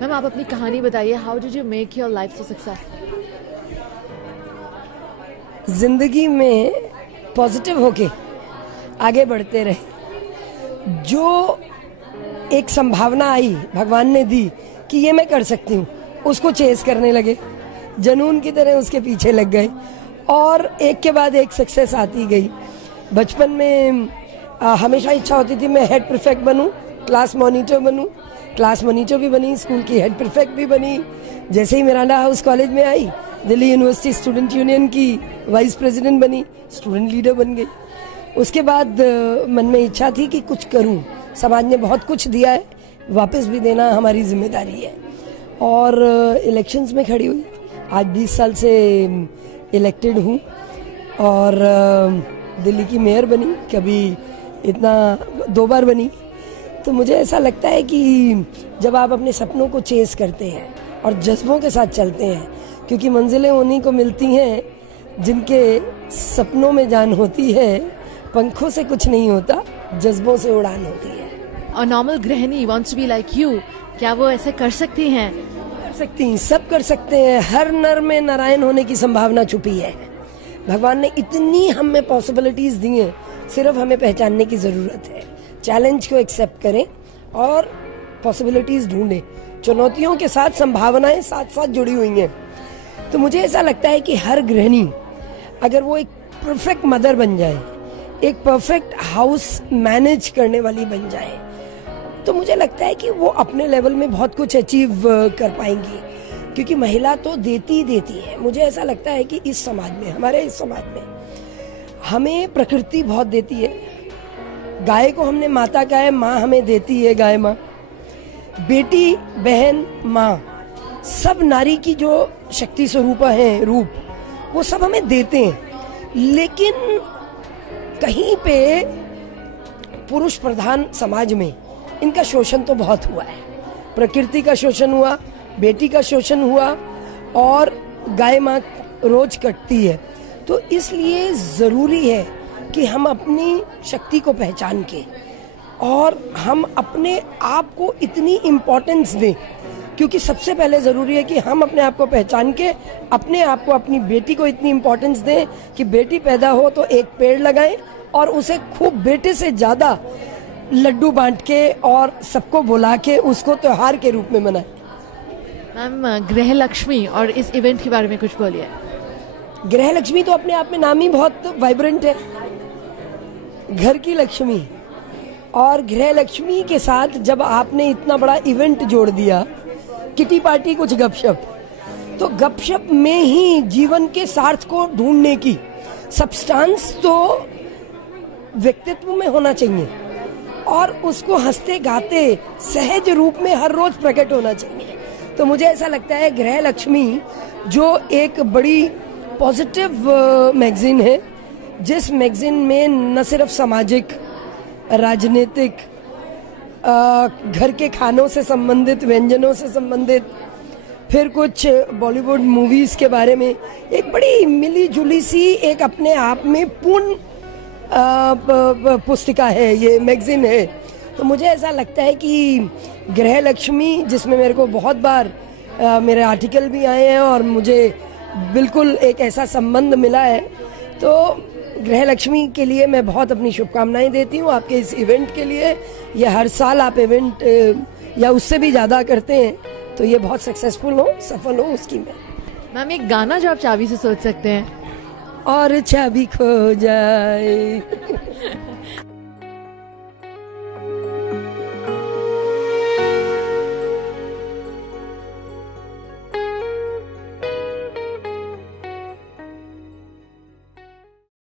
Ma'am आप अपनी कहानी बताइए, how did you make your life so successful? जिंदगी में पॉजिटिव होके आगे बढ़ते रहे। जो एक संभावना आई भगवान ने दी कि ये मैं कर सकती हूँ, उसको चेस करने लगे, जनून की तरह उसके पीछे लग गए और एक के बाद एक सक्सेस आती गई। बचपन में हमेशा इच्छा होती थी मैं हेड प्रीफेक्ट बनूं, क्लास मॉनिटर बनूं। क्लास मॉनिटर भी बनी, स्कूल की हेड प्रीफेक्ट भी बनी। जैसे ही मिरांडा हाउस कॉलेज में आई, दिल्ली यूनिवर्सिटी स्टूडेंट यूनियन की वाइस प्रेसिडेंट बनी, स्टूडेंट लीडर बन गई। उसके बाद मन में इच्छा थी कि कुछ करूं। समाज ने बहुत कुछ दिया है, वापस भी देना हमारी जिम्मेदारी है। और इलेक्शंस में खड़ी हुई, आज 20 साल से इलेक्टेड हूँ और दिल्ली की मेयर बनी, कभी इतना 2 बार बनी। तो मुझे ऐसा लगता है कि जब आप अपने सपनों को चेस करते हैं और जज्बों के साथ चलते हैं, क्योंकि मंजिलें उन्हीं को मिलती हैं जिनके सपनों में जान होती है, पंखों से कुछ नहीं होता, जज्बों से उड़ान होती है। और नॉर्मल गृहिणी wants to be like you, क्या वो ऐसे कर सकती हैं? कर सकती हैं, सब कर सकते हैं। हर नर में नारायण होने की संभावना छुपी है। भगवान ने इतनी हमें पॉसिबिलिटीज दी हैं, सिर्फ हमें पहचानने की जरूरत है। चैलेंज को एक्सेप्ट करें और पॉसिबिलिटीज ढूंढें। चुनौतियों के साथ संभावनाएं साथ साथ जुड़ी हुई हैं। तो मुझे ऐसा लगता है कि हर गृहिणी अगर वो एक परफेक्ट मदर बन जाए, एक परफेक्ट हाउस मैनेज करने वाली बन जाए, तो मुझे लगता है कि वो अपने लेवल में बहुत कुछ अचीव कर पाएंगी। क्योंकि महिला तो देती ही देती है। मुझे ऐसा लगता है कि इस समाज में, हमारे इस समाज में हमें प्रकृति बहुत देती है। गाय को हमने माता कहा है, माँ हमें देती है, गाय माँ। बेटी, बहन, माँ, सब नारी की जो शक्ति स्वरूप है, रूप, वो सब हमें देते हैं। लेकिन कहीं पे पुरुष प्रधान समाज में इनका शोषण तो बहुत हुआ है। प्रकृति का शोषण हुआ, बेटी का शोषण हुआ और गाय माँ रोज कटती है। तो इसलिए जरूरी है कि हम अपनी शक्ति को पहचान के और हम अपने आप को इतनी इम्पोर्टेंस दें। क्योंकि सबसे पहले जरूरी है कि हम अपने आप को पहचान के अपने आप को, अपनी बेटी को इतनी इम्पोर्टेंस दें कि बेटी पैदा हो तो एक पेड़ लगाएं और उसे खूब बेटे से ज्यादा लड्डू बांट के और सबको बुला के उसको त्योहार के रूप में मनाएं। मैम गृह लक्ष्मी और इस इवेंट के बारे में कुछ बोलिए। गृह लक्ष्मी तो अपने आप में नाम ही बहुत वाइब्रेंट है, घर की लक्ष्मी। और गृह लक्ष्मी के साथ जब आपने इतना बड़ा इवेंट जोड़ दिया, किटी पार्टी, कुछ गपशप, तो गपशप में ही जीवन के सार्थ को ढूंढने की सब्सटेंस तो व्यक्तित्व में होना चाहिए और उसको हंसते गाते सहज रूप में हर रोज प्रकट होना चाहिए। तो मुझे ऐसा लगता है गृह लक्ष्मी जो एक बड़ी पॉजिटिव मैगजीन है, जिस मैगजीन में न सिर्फ सामाजिक, राजनीतिक, घर के खानों से संबंधित, व्यंजनों से संबंधित, फिर कुछ बॉलीवुड मूवीज के बारे में एक बड़ी मिली जुली सी एक अपने आप में पूर्ण पुस्तिका है, ये मैगजीन है। तो मुझे ऐसा लगता है कि गृह लक्ष्मी, जिसमें मेरे को बहुत बार मेरे आर्टिकल भी आए हैं और मुझे बिल्कुल एक ऐसा संबंध मिला है, तो गृह लक्ष्मी के लिए मैं बहुत अपनी शुभकामनाएं देती हूँ। आपके इस इवेंट के लिए, ये हर साल आप इवेंट या उससे भी ज़्यादा करते हैं, तो ये बहुत सक्सेसफुल हो, सफल हो उसकी में। मैम एक गाना जो आप चाबी से सोच सकते हैं। और चाबी खो जाए